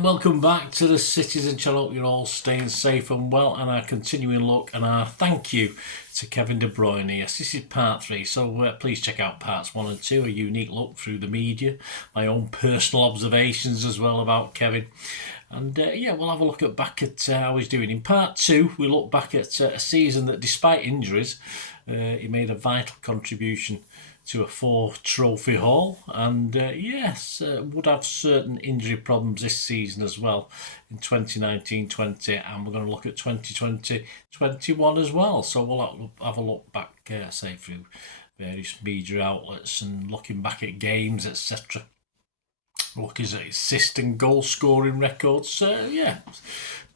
and welcome back to the Citizen channel. Hope you're all staying safe and well, and our continuing look and our thank you to Kevin De Bruyne. Yes, this is part 3, so please check out parts 1 and 2, a unique look through the media, my own personal observations as well about Kevin. And yeah, we'll have a look back at how he's doing. In part 2, we look back at a season that, despite injuries, he made a vital contribution to a 4-trophy haul, and yes, would have certain injury problems this season as well in 2019-20, and we're going to look at 2020-21 as well. So we'll have a look back, say, through various media outlets and looking back at games, etc. Looking at assist and goal scoring records, yeah,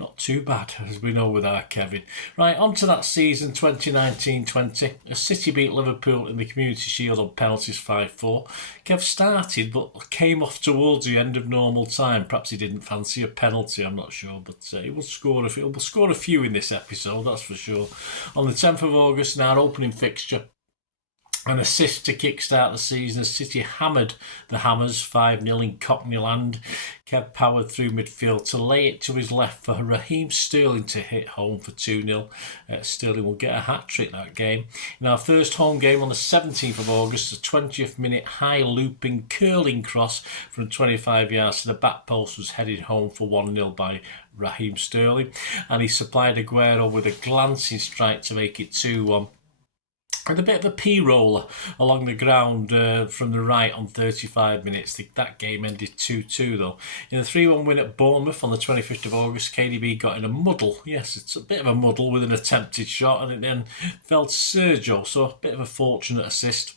not too bad, as we know with our Kevin. Right, on to that season 2019-20. City beat Liverpool in the Community Shield on penalties 5-4. Kev started but came off towards the end of normal time. Perhaps he didn't fancy a penalty, I'm not sure, but he will score a few in this episode, that's for sure. On the 10th of August, in our opening fixture, an assist to kickstart the season as City hammered the Hammers 5-0 in Cockney land. Kev powered through midfield to lay it to his left for Raheem Sterling to hit home for 2-0. Sterling will get a hat-trick that game. In our first home game on the 17th of August, the 20th minute high looping curling cross from 25 yards to the back post was headed home for 1-0 by Raheem Sterling, and he supplied Aguero with a glancing strike to make it 2-1. And a bit of a P-roller along the ground from the right on 35 minutes. That game ended 2-2 though. In a 3-1 win at Bournemouth on the 25th of August, KDB got in a muddle. Yes, it's a bit of a muddle with an attempted shot, and it then fell to Sergio. So a bit of a fortunate assist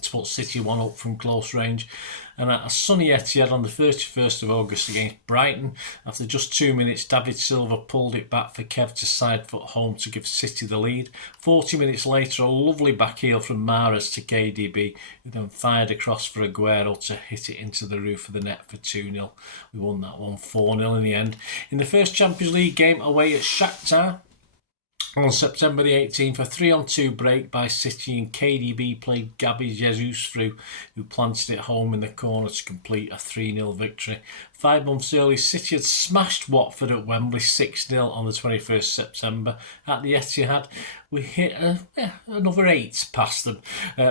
to put City 1 up from close range. And at a sunny Etihad on the 31st of August against Brighton, after just 2 minutes, David Silva pulled it back for Kev to side foot home to give City the lead. 40 minutes later, a lovely back heel from Mahrez to KDB, who then fired across for Aguero to hit it into the roof of the net for 2-0. We won that one 4-0 in the end. In the first Champions League game away at Shakhtar, on September the 18th, a 3-on-2 break by City, and KDB played Gabby Jesus through, who planted it home in the corner to complete a 3-0 victory. 5 months early, City had smashed Watford at Wembley 6-0 on the 21st September. At the Etihad, we hit another 8 past them.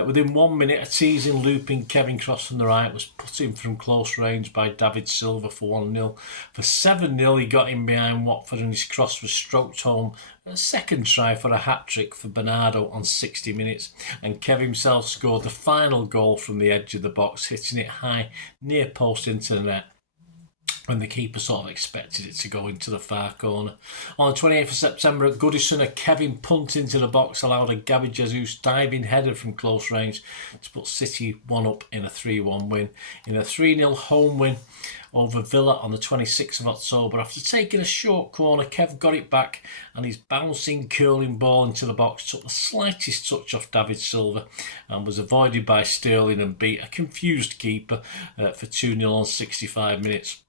Within 1 minute, a teasing looping Kevin cross from the right was put in from close range by David Silva for 1-0. For 7-0, he got in behind Watford and his cross was stroked home. A second try for a hat-trick for Bernardo on 60 minutes, and Kev himself scored the final goal from the edge of the box, hitting it high near post into the net, when the keeper sort of expected it to go into the far corner. On the 28th of September at Goodison, a Kevin punt into the box allowed a Gabby Jesus diving header from close range to put City 1 up in a 3-1 win. In a 3-0 home win over Villa on the 26th of October, after taking a short corner, Kev got it back and his bouncing curling ball into the box took the slightest touch off David Silva and was avoided by Sterling and beat a confused keeper for 2-0 on 65 minutes.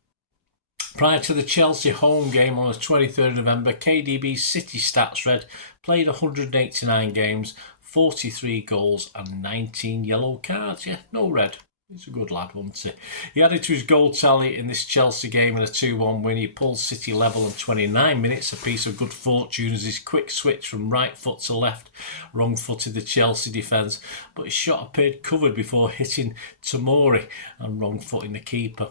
Prior to the Chelsea home game on the 23rd of November, KDB's City stats read: played 189 games, 43 goals and 19 yellow cards. Yeah, no red. He's a good lad, wasn't he? He added to his goal tally in this Chelsea game in a 2-1 win. He pulled City level on 29 minutes, a piece of good fortune as his quick switch from right foot to left wrong-footed the Chelsea defence, but his shot appeared covered before hitting Tomori and wrong-footing the keeper.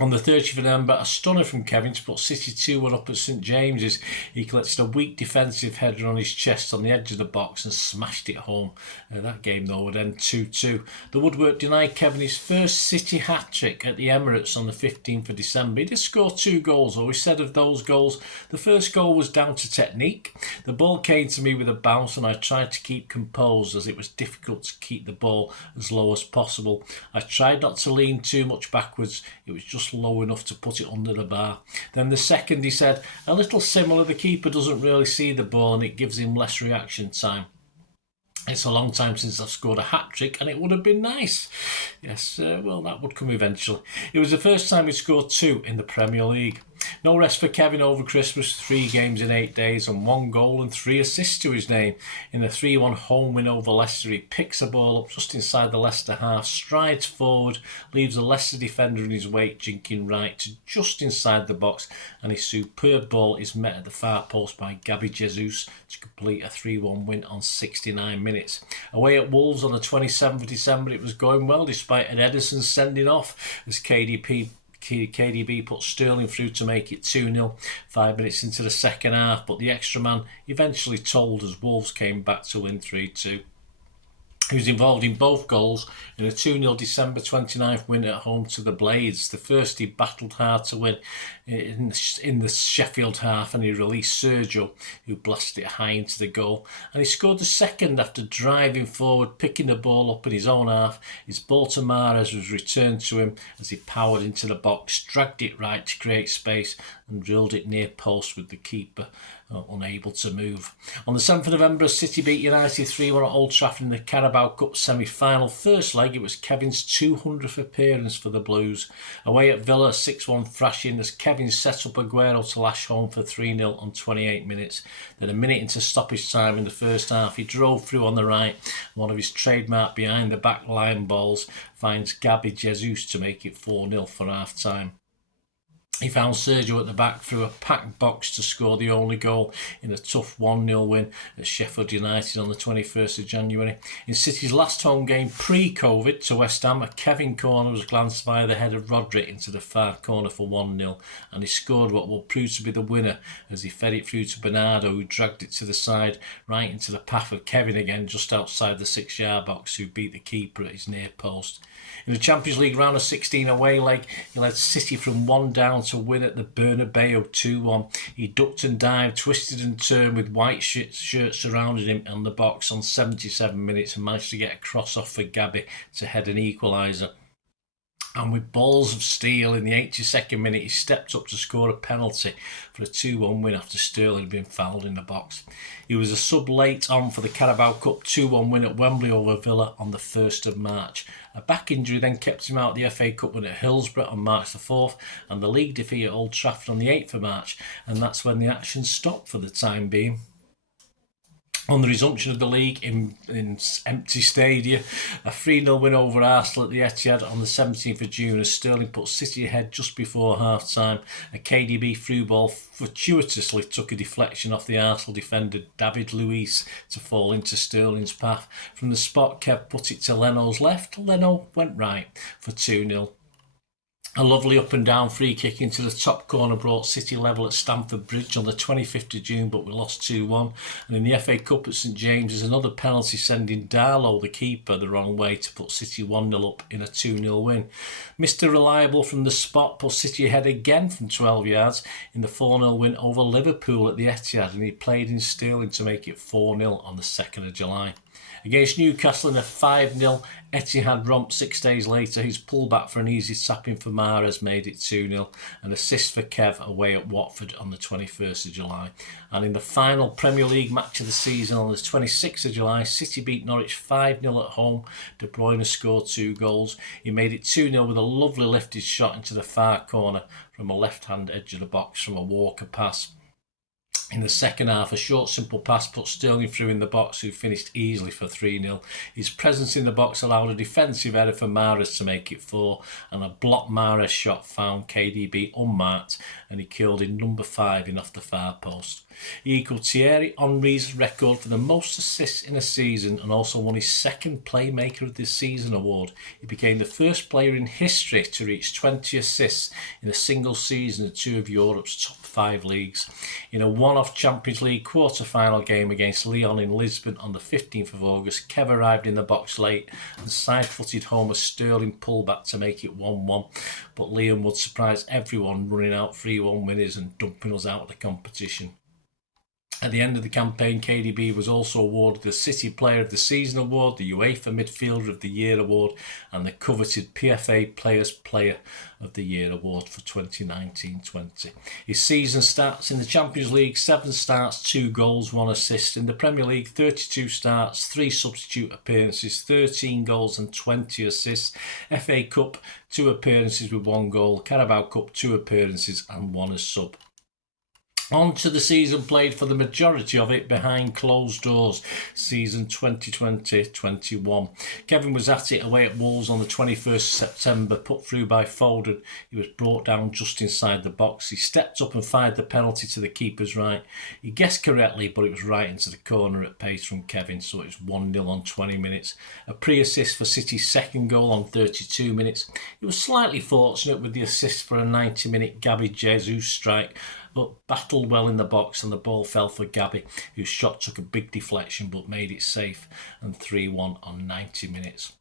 On the 30th of November, a stunner from Kevin to put City 2-1 up at St James's. He collected a weak defensive header on his chest on the edge of the box and smashed it home. That game, though, would end 2-2. The woodwork denied Kevin his first City hat-trick at the Emirates on the 15th of December. He did score 2 goals, though. He said of those goals, the first goal was down to technique. The ball came to me with a bounce and I tried to keep composed as it was difficult to keep the ball as low as possible. I tried not to lean too much backwards. It was just low enough to put it under the bar. Then the second, he said, a little similar. The keeper doesn't really see the ball and it gives him less reaction time. It's a long time since I've scored a hat-trick and it would have been nice. Yes, well, that would come eventually. It was the first time he scored 2 in the Premier League. No rest for Kevin over Christmas, 3 games in 8 days and 1 goal and 3 assists to his name. In a 3-1 home win over Leicester, he picks a ball up just inside the Leicester half, strides forward, leaves a Leicester defender in his wake, jinking right to just inside the box, and his superb ball is met at the far post by Gabby Jesus to complete a 3-1 win on 69 minutes. Away at Wolves on the 27th of December, it was going well despite an Ederson sending off as KDB put Sterling through to make it 2-0 5 minutes into the second half, but the extra man eventually told as Wolves came back to win 3-2. He was involved in both goals in a 2-0 December 29th win at home to the Blades. The first he battled hard to win in the Sheffield half, and he released Sergio, who blasted it high into the goal. And he scored the second after driving forward, picking the ball up in his own half. His ball to Mahrez was returned to him as he powered into the box, dragged it right to create space and drilled it near post with the keeper unable to move. On the 7th of November, City beat United 3-1 at Old Trafford in the Carabao Cup semi-final. First leg, it was Kevin's 200th appearance for the Blues. Away at Villa, 6-1 thrashing as Kevin set up Aguero to lash home for 3-0 on 28 minutes. Then a minute into stoppage time in the first half, he drove through on the right. One of his trademark behind the back line balls finds Gabby Jesus to make it 4-0 for half time. He found Sergio at the back through a packed box to score the only goal in a tough 1-0 win at Sheffield United on the 21st of January. In City's last home game pre-COVID to West Ham, a Kevin corner was glanced via the head of Roderick into the far corner for 1-0, and he scored what will prove to be the winner as he fed it through to Bernardo, who dragged it to the side right into the path of Kevin again just outside the 6-yard box, who beat the keeper at his near post. In the Champions League round of 16 away leg, he led City from 1 down to win at the Bernabeu 2-1. He ducked and dived, twisted and turned with white shirts surrounding him on the box on 77 minutes and managed to get a cross off for Gabby to head an equaliser. And with balls of steel in the 82nd minute, he stepped up to score a penalty for a 2-1 win after Sterling had been fouled in the box. He was a sub late on for the Carabao Cup 2-1 win at Wembley over Villa on the 1st of March. A back injury then kept him out of the FA Cup win at Hillsborough on March the 4th and the league defeat at Old Trafford on the 8th of March, and that's when the action stopped for the time being. On the resumption of the league in empty stadia, a 3-0 win over Arsenal at the Etihad on the 17th of June as Sterling put City ahead just before half-time. A KDB through ball fortuitously took a deflection off the Arsenal defender David Luiz to fall into Sterling's path. From the spot, Kev put it to Leno's left. Leno went right for 2-0. A lovely up and down free kick into the top corner brought City level at Stamford Bridge on the 25th of June, but we lost 2-1. And in the FA Cup at St James's, another penalty sending Darlow, the keeper, the wrong way to put City 1-0 up in a 2-0 win. Mr Reliable from the spot put City ahead again from 12 yards in the 4-0 win over Liverpool at the Etihad, and he played in Sterling to make it 4-0 on the 2nd of July. Against Newcastle in a 5-0 Etihad romp 6 days later, his pullback for an easy tapping for Mahrez made it 2-0, an assist for Kev away at Watford on the 21st of July. And in the final Premier League match of the season on the 26th of July, City beat Norwich 5-0 at home. De Bruyne scored 2 goals. He made it 2-0 with a lovely lifted shot into the far corner from a left-hand edge of the box from a Walker pass. In the second half, a short, simple pass put Sterling through in the box, who finished easily for 3-0. His presence in the box allowed a defensive error for Mahrez to make it 4, and a blocked Mahrez shot found KDB unmarked, and he killed in number 5 in off the far post. He equalled Thierry Henry's record for the most assists in a season and also won his second Playmaker of the Season award. He became the first player in history to reach 20 assists in a single season in 2 of Europe's top 5 leagues. In a one-off Champions League quarter-final game against Lyon in Lisbon on the 15th of August, Kev arrived in the box late and side-footed home a Sterling pullback to make it 1-1, but Liam would surprise everyone running out 3-1 winners and dumping us out of the competition. At the end of the campaign, KDB was also awarded the City Player of the Season award, the UEFA Midfielder of the Year award, and the coveted PFA Players Player of the Year award for 2019-20. His season stats: in the Champions League, 7 starts, 2 goals, 1 assist. In the Premier League, 32 starts, 3 substitute appearances, 13 goals and 20 assists. FA Cup, 2 appearances with 1 goal. Carabao Cup, 2 appearances and 1 as sub. On to the season played, for the majority of it behind closed doors, season 2020-21. Kevin was at it away at Wolves on the 21st September, put through by Foden. He was brought down just inside the box. He stepped up and fired the penalty to the keeper's right. He guessed correctly, but it was right into the corner at pace from Kevin, so it was 1-0 on 20 minutes. A pre-assist for City's second goal on 32 minutes. He was slightly fortunate with the assist for a 90-minute Gabby Jesus strike, but battled well in the box and the ball fell for Gabby, whose shot took a big deflection but made it safe, and 3-1 on 90 minutes.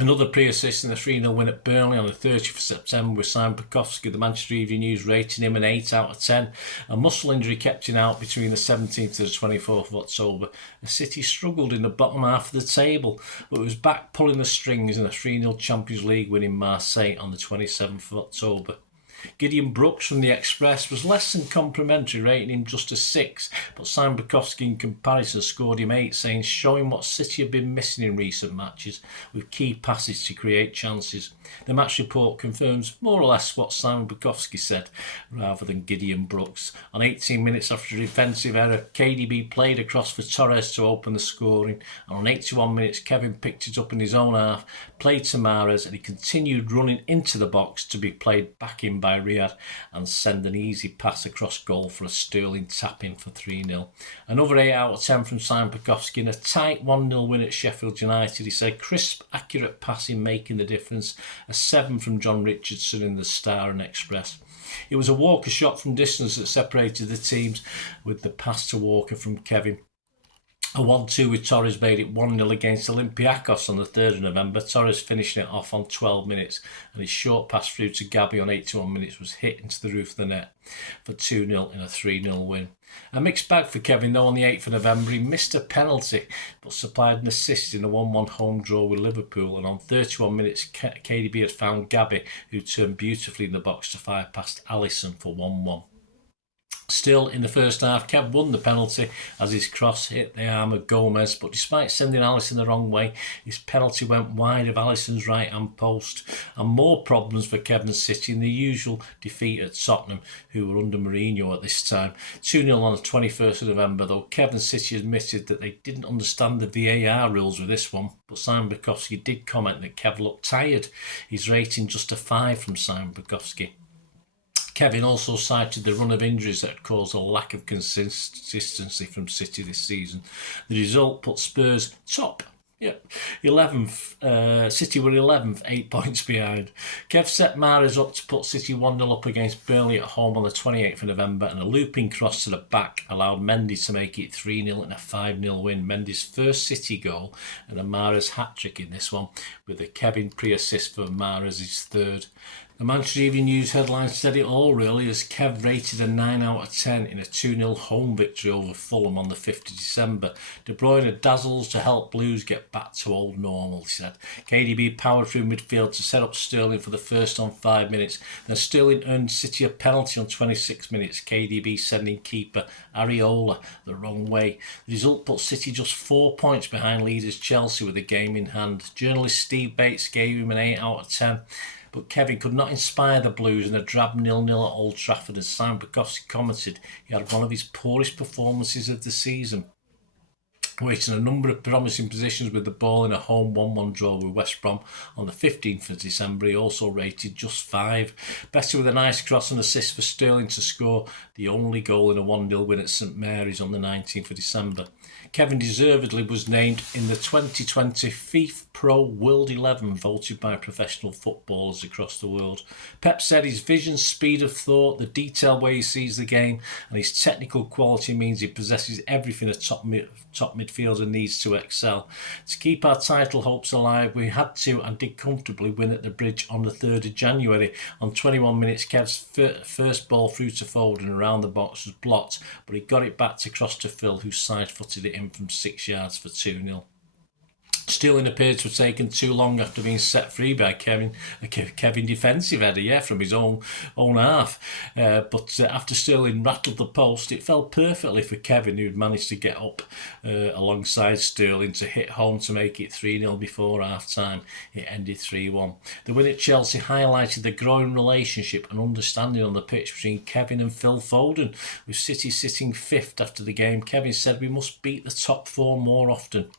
Another pre-assist in the 3-0 win at Burnley on the 30th of September with Simon Bukowski, the Manchester Evening News rating him an 8 out of 10. A muscle injury kept him out between the 17th and the 24th of October. The City struggled in the bottom half of the table, but was back pulling the strings in a 3-0 Champions League win in Marseille on the 27th of October. Gideon Brooks from the Express was less than complimentary, rating him just a 6, but Simon Bukowski in comparison scored him 8, saying showing what City have been missing in recent matches with key passes to create chances. The match report confirms more or less what Simon Bukowski said rather than Gideon Brooks. On 18 minutes after a defensive error, KDB played across for Torres to open the scoring, and on 81 minutes Kevin picked it up in his own half, played to Mahrez, and he continued running into the box to be played back in by Riyad and send an easy pass across goal for a Sterling tap-in for 3-0. Another 8 out of 10 from Simon Bukowski in a tight 1-0 win at Sheffield United. He said crisp, accurate passing making the difference. A 7 from John Richardson in the Star and Express. It was a Walker shot from distance that separated the teams, with the pass to Walker from Kevin. A 1-2 with Torres made it 1-0 against Olympiacos on the 3rd of November. Torres finishing it off on 12 minutes, and his short pass through to Gabby on 81 minutes was hit into the roof of the net for 2-0 in a 3-0 win. A mixed bag for Kevin though. On the 8th of November he missed a penalty but supplied an assist in a 1-1 home draw with Liverpool, and on 31 minutes KDB had found Gabby, who turned beautifully in the box to fire past Alisson for 1-1. Still, in the first half, Kev won the penalty as his cross hit the arm of Gomez, but despite sending Alisson the wrong way, his penalty went wide of Alisson's right-hand post. And more problems for Kevin City in the usual defeat at Tottenham, who were under Mourinho at this time. 2-0 on the 21st of November, though Kevin City admitted that they didn't understand the VAR rules with this one, but Simon Bukowski did comment that Kev looked tired. His rating just a 5 from Simon Bukowski. Kevin also cited the run of injuries that had caused a lack of consistency from City this season. The result put Spurs top. 11th. City were 11th, 8 points behind. Kev set Mahrez up to put City 1-0 up against Burnley at home on the 28th of November, and a looping cross to the back allowed Mendy to make it 3-0 in a 5-0 win. Mendy's first City goal and a Mahrez hat-trick in this one, with a Kevin pre-assist for Mahrez's third. The Manchester Evening News headline said it all really, as Kev rated a 9 out of 10 in a 2-0 home victory over Fulham on the 5th of December. De Bruyne dazzles to help Blues get back to old normal, he said. KDB powered through midfield to set up Sterling for the first on 5 minutes. Then Sterling earned City a penalty on 26 minutes, KDB sending keeper Areola the wrong way. The result put City just 4 points behind leaders Chelsea with the game in hand. Journalist Steve Bates gave him an 8 out of 10. But Kevin could not inspire the Blues in a drab 0-0 at Old Trafford, as Simon Bukowski commented he had one of his poorest performances of the season. Waiting a number of promising positions with the ball in a home 1-1 draw with West Brom on the 15th of December, he also rated just 5. Better with a nice cross and assist for Sterling to score the only goal in a 1-0 win at St Mary's on the 19th of December. Kevin deservedly was named in the 2020 FIFA Pro World 11 voted by professional footballers across the world. Pep said his vision, speed of thought, the detailed way he sees the game and his technical quality means he possesses everything a top midfielder needs to excel. To keep our title hopes alive, we had to and did comfortably win at the Bridge on the 3rd of January. On 21 minutes, Kev's first ball through to Foden around the box was blocked, but he got it back to cross to Phil, who side-footed it in from 6 yards for 2-0. Sterling appeared to have taken too long after being set free by Kevin defensive header, from his own half. But after Sterling rattled the post, it fell perfectly for Kevin, who'd managed to get up alongside Sterling to hit home to make it 3-0 before half-time. It ended 3-1. The win at Chelsea highlighted the growing relationship and understanding on the pitch between Kevin and Phil Foden. With City sitting 5th after the game, Kevin said, "We must beat the top 4 more often."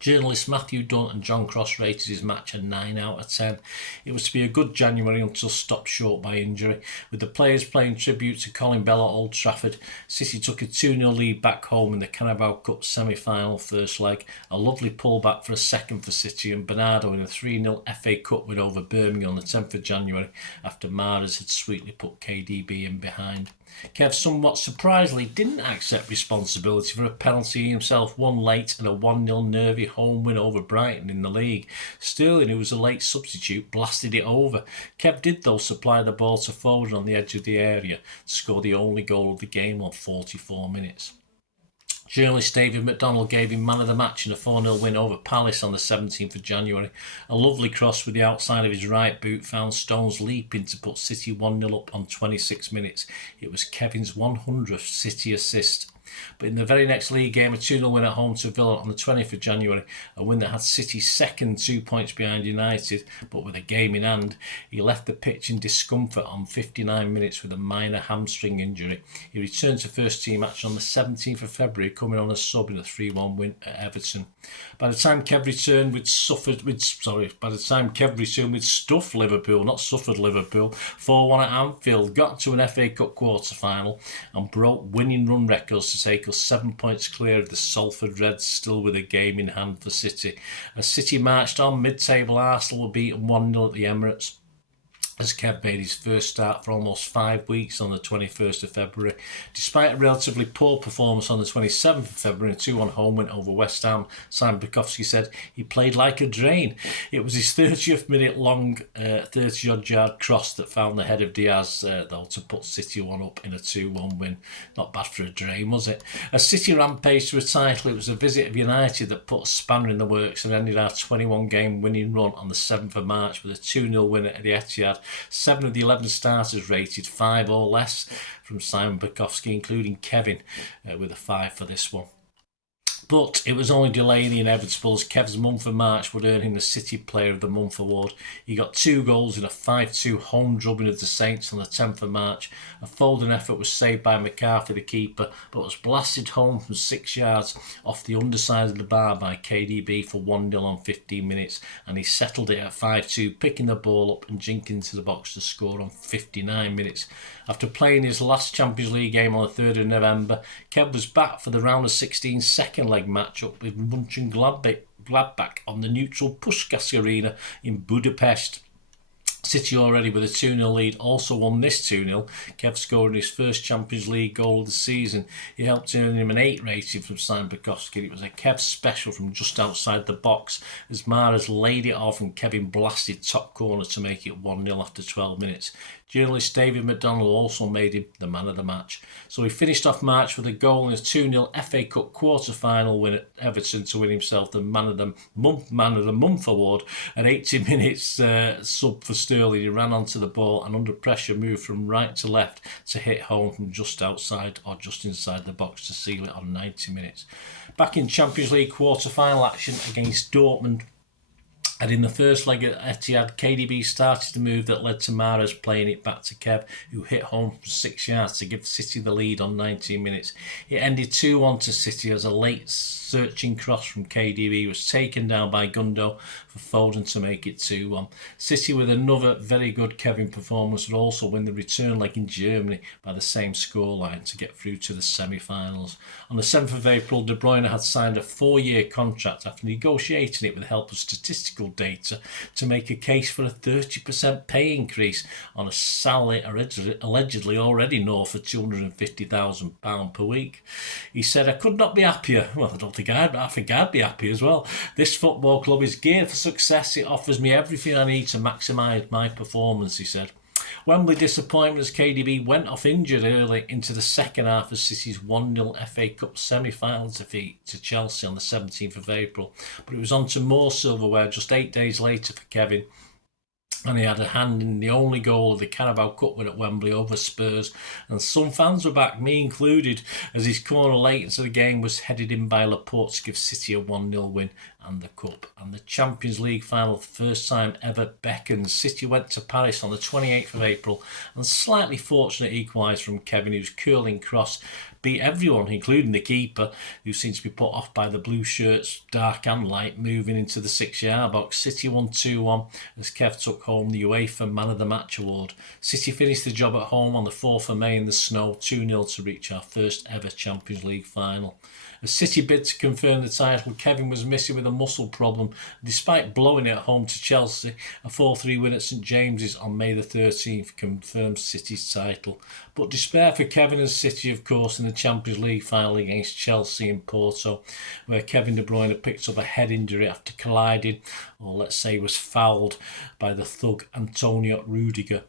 Journalists Matthew Dunn and John Cross rated his match a 9 out of 10. It was to be a good January until stopped short by injury. With the players playing tribute to Colin Bell at Old Trafford, City took a 2-0 lead back home in the Carabao Cup semi-final first leg. A lovely pullback for a second for City, and Bernardo in a 3-0 FA Cup win over Birmingham on the 10th of January after Mahrez had sweetly put KDB in behind. Kev somewhat surprisingly didn't accept responsibility for a penalty he himself won late and a 1-0 nervy home win over Brighton in the league. Sterling, who was a late substitute, blasted it over. Kev did though supply the ball to Foden on the edge of the area to score the only goal of the game on 44 minutes. Journalist David McDonald gave him man of the match in a 4-0 win over Palace on the 17th of January. A lovely cross with the outside of his right boot found Stones leaping to put City 1-0 up on 26 minutes. It was Kevin's 100th City assist. But in the very next league game, a 2-0 win at home to Villa on the 20th of January, a win that had City second, 2 points behind United, but with a game in hand. He left the pitch in discomfort on 59 minutes with a minor hamstring injury. He returned to first team match on the 17th of February, coming on as sub in a 3-1 win at Everton. By the time Kev returned with stuffed Liverpool, not suffered Liverpool, 4-1 at Anfield, got to an FA Cup quarter-final and broke winning run records to take us 7 points clear of the Salford Reds, still with a game in hand for City. As City marched on, mid-table Arsenal were beaten 1-0 at the Emirates, as Kev made his first start for almost 5 weeks on the 21st of February. Despite a relatively poor performance on the 27th of February, a 2-1 home win over West Ham, Simon Bukowski said he played like a drain. It was his 30th minute long 30-odd yard cross that found the head of Diaz, though, to put City 1 up in a 2-1 win. Not bad for a drain, was it? As City rampaged to a title, it was a visit of United that put a spanner in the works and ended our 21-game winning run on the 7th of March with a 2-0 win at the Etihad. 7 of the 11 starters rated 5 or less from Simon Bukowski, including Kevin, with a 5 for this one. But it was only delaying the inevitable, as Kev's month of March would earn him the City Player of the Month award. He got 2 goals in a 5-2 home drubbing of the Saints on the 10th of March. A Foden effort was saved by McCarthy, the keeper, but was blasted home from 6 yards off the underside of the bar by KDB for 1-0 on 15 minutes, and he settled it at 5-2, picking the ball up and jinking into the box to score on 59 minutes. After playing his last Champions League game on the 3rd of November, Kev was back for the round of 16 second leg match-up with Mönchengladbach on the neutral Puskás Arena in Budapest. City, already with a 2-0 lead, also won this 2-0. Kev scoring his first Champions League goal of the season. It helped earn him an 8 rating from Simon Bukowski. It was a Kev special from just outside the box as Mahrez laid it off and Kevin blasted top corner to make it 1-0 after 12 minutes. Journalist David McDonald also made him the man of the match. So he finished off March with a goal in a 2-0 FA Cup quarter-final win at Everton to win himself the Man of the Month award. At 80 minutes sub for Sterling, he ran onto the ball and under pressure moved from right to left to hit home from just outside or just inside the box to seal it on 90 minutes. Back in Champions League quarter-final action against Dortmund, and in the first leg at Etihad, KDB started the move that led to Mahrez playing it back to Kev, who hit home from 6 yards to give City the lead on 19 minutes. It ended 2-1 to City as a late searching cross from KDB was taken down by Gundo for Foden to make it 2-1. City, with another very good Kevin performance, would also win the return leg in Germany by the same scoreline to get through to the semi-finals. On the 7th of April, De Bruyne had signed a 4-year contract after negotiating it with the help of statistical data to make a case for a 30% pay increase on a salary allegedly already north of £250,000 per week. He said, "I could not be happier." Well, I think I'd be happy as well. "This football club is geared for success. It offers me everything I need to maximise my performance," he said. Wembley disappointment as KDB went off injured early into the second half of City's 1-0 FA Cup semi-final defeat to Chelsea on the 17th of April. But it was on to more silverware just 8 days later for Kevin, and he had a hand in the only goal of the Carabao Cup win at Wembley over Spurs. And some fans were back, me included, as his corner late into the game was headed in by Laporte to give City a 1-0 win and the Cup. And the Champions League final, the first time ever, beckons. City went to Paris on the 28th of April and slightly fortunate equalised from Kevin, whose curling cross beat everyone, including the keeper, who seems to be put off by the blue shirts, dark and light, moving into the 6-yard box. City won 2-1 as Kev took home the UEFA Man of the Match award. City finished the job at home on the 4th of May in the snow, 2-0 to reach our first ever Champions League final. As City bid to confirm the title, Kevin was missing with a muscle problem. Despite blowing it at home to Chelsea, a 4-3 win at St James's on May the 13th confirmed City's title. But despair for Kevin and City, of course, in the Champions League final against Chelsea in Porto, where Kevin De Bruyne picked up a head injury after colliding, or let's say was fouled, by the thug Antonio Rudiger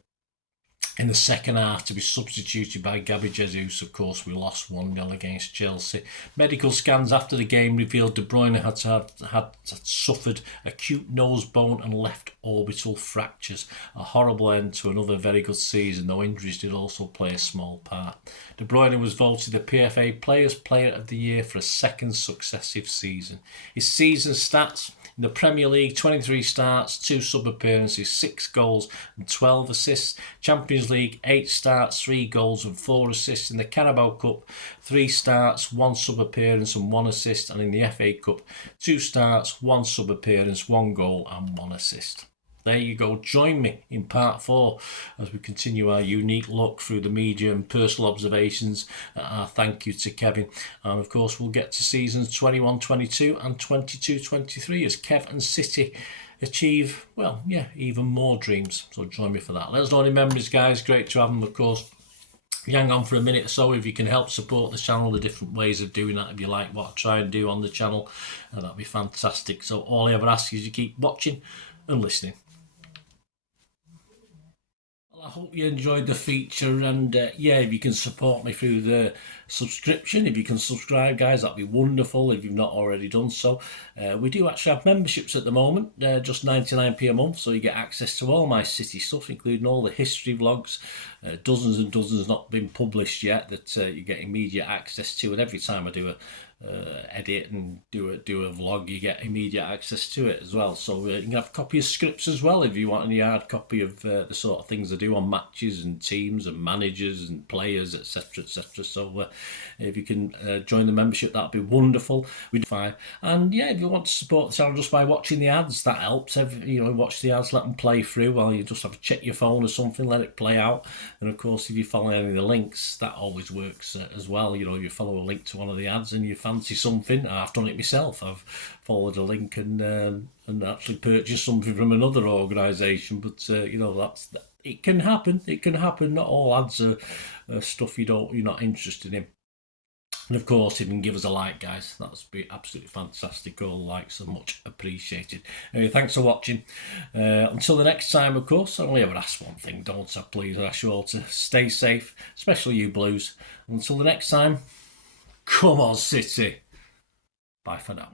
in the second half to be substituted by Gabby Jesus. Of course, we lost 1-0 against Chelsea. Medical scans after the game revealed De Bruyne had suffered acute nose bone and left orbital fractures. A horrible end to another very good season, though injuries did also play a small part. De Bruyne was voted the PFA Players Player of the Year for a second successive season. His season stats: in the Premier League, 23 starts, 2 sub-appearances, 6 goals and 12 assists. Champions League, 8 starts, 3 goals and 4 assists. In the Carabao Cup, 3 starts, 1 sub-appearance and 1 assist. And in the FA Cup, 2 starts, 1 sub-appearance, 1 goal and 1 assist. There you go. Join me in part 4 as we continue our unique look through the media and personal observations. Our thank you to Kevin. And of course, we'll get to seasons 21-22 and 22-23 as Kev and City achieve, well, yeah, even more dreams. So join me for that. Let us know any memories, guys. Great to have them, of course. Hang on for a minute or so if you can help support the channel. The different ways of doing that, if you like what I try and do on the channel, that'd be fantastic. So all I ever ask is you keep watching and listening. I hope you enjoyed the feature, and yeah, if you can support me through the subscription, if you can subscribe, guys, that'd be wonderful if you've not already done so. We do actually have memberships at the moment, just 99p a month, so you get access to all my City stuff, including all the history vlogs, dozens and dozens not been published yet that you get immediate access to, and every time I do a edit and do a vlog, you get immediate access to it as well. So you can have a copy of scripts as well if you want any hard copy of the sort of things I do on matches and teams and managers and players, etc, etc. So if you can join the membership, that'd be wonderful. We'd fine. And yeah, if you want to support the channel just by watching the ads, that helps. Watch the ads, let them play through while you just have to check your phone or something, let it play out. And of course, if you follow any of the links, that always works as well. You follow a link to one of the ads and you fancy something. I've done it myself. I've followed a link and actually purchased something from another organisation. But it can happen. It can happen. Not all ads are stuff you're not interested in. And of course, if you can give us a like, guys, that's be absolutely fantastic. All likes are much appreciated. Anyway, thanks for watching. Until the next time, of course, I only ever ask one thing, don't I? Please, I ask you all to stay safe, especially you Blues. Until the next time, come on, City. Bye for now.